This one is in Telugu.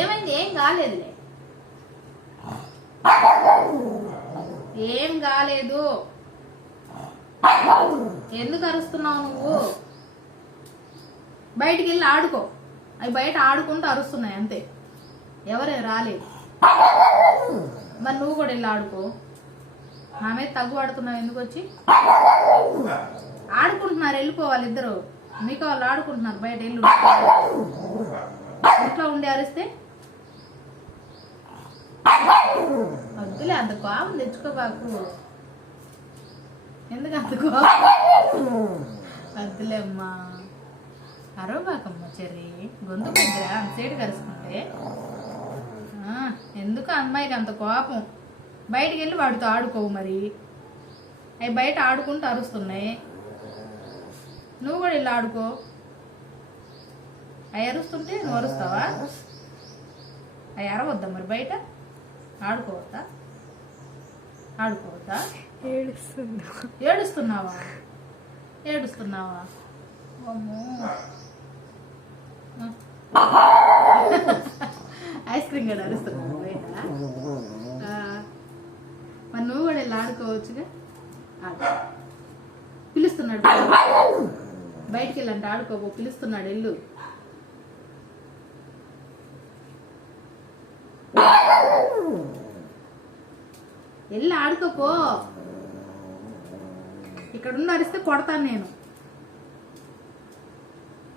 ఏమైంది? ఏం కాలేదులే. ఏం కాలేదు. ఎందుకు అరుస్తున్నావు నువ్వు? బయటికి వెళ్ళి ఆడుకో. అవి బయట ఆడుకుంటూ అరుస్తున్నాయి అంతే. ఎవరే రాలేదు. మరి నువ్వు కూడా వెళ్ళి ఆడుకో. ఆమె తగ్గు ఆడుతున్నావు ఎందుకు వచ్చి? ఆడుకుంటున్నారు వెళ్ళిపోవాలి ఇద్దరు. మీకు వాళ్ళు ఆడుకుంటున్నారు బయట వెళ్ళి ఇంట్లో ఉండి అరిస్తే? వద్దులే అంత కోపం తెచ్చుకోబాకు ఎందుకు అంత కోపం? వద్దులే అమ్మా. అరవబాకమ్మా గొంతు దగ్గర అంత సైడ్ కలుసుకుంటే ఎందుకు అమ్మాయికి అంత కోపం? బయటికి వెళ్ళి వాడితో ఆడుకోవు మరి. అవి బయట ఆడుకుంటూ అరుస్తున్నాయి. నువ్వు కూడా ఇలా ఆడుకో. అవి అరుస్తుంటే నువ్వు అరుస్తావా? అవి అరవద్దా మరి బయట? ఆడుకోవద్దా? ఆడుకోవద్దా? ఏడుస్తున్నా ఏడుస్తున్నావా? ఏడుస్తున్నావా? ఐస్ క్రీమ్ కూడా అరుస్తున్నావు బయట? మరి నువ్వు కూడా ఇలా ఆడుకోవచ్చుగా? ఆడు. పిలుస్తున్నాడు. బయటికి వెళ్ళంటే ఆడుకోబో పిలుస్తున్నాడు ఎల్లు వెళ్ళి ఆడుకోపో. ఇక్కడ ఉన్న అరిస్తే కొడతాను నేను.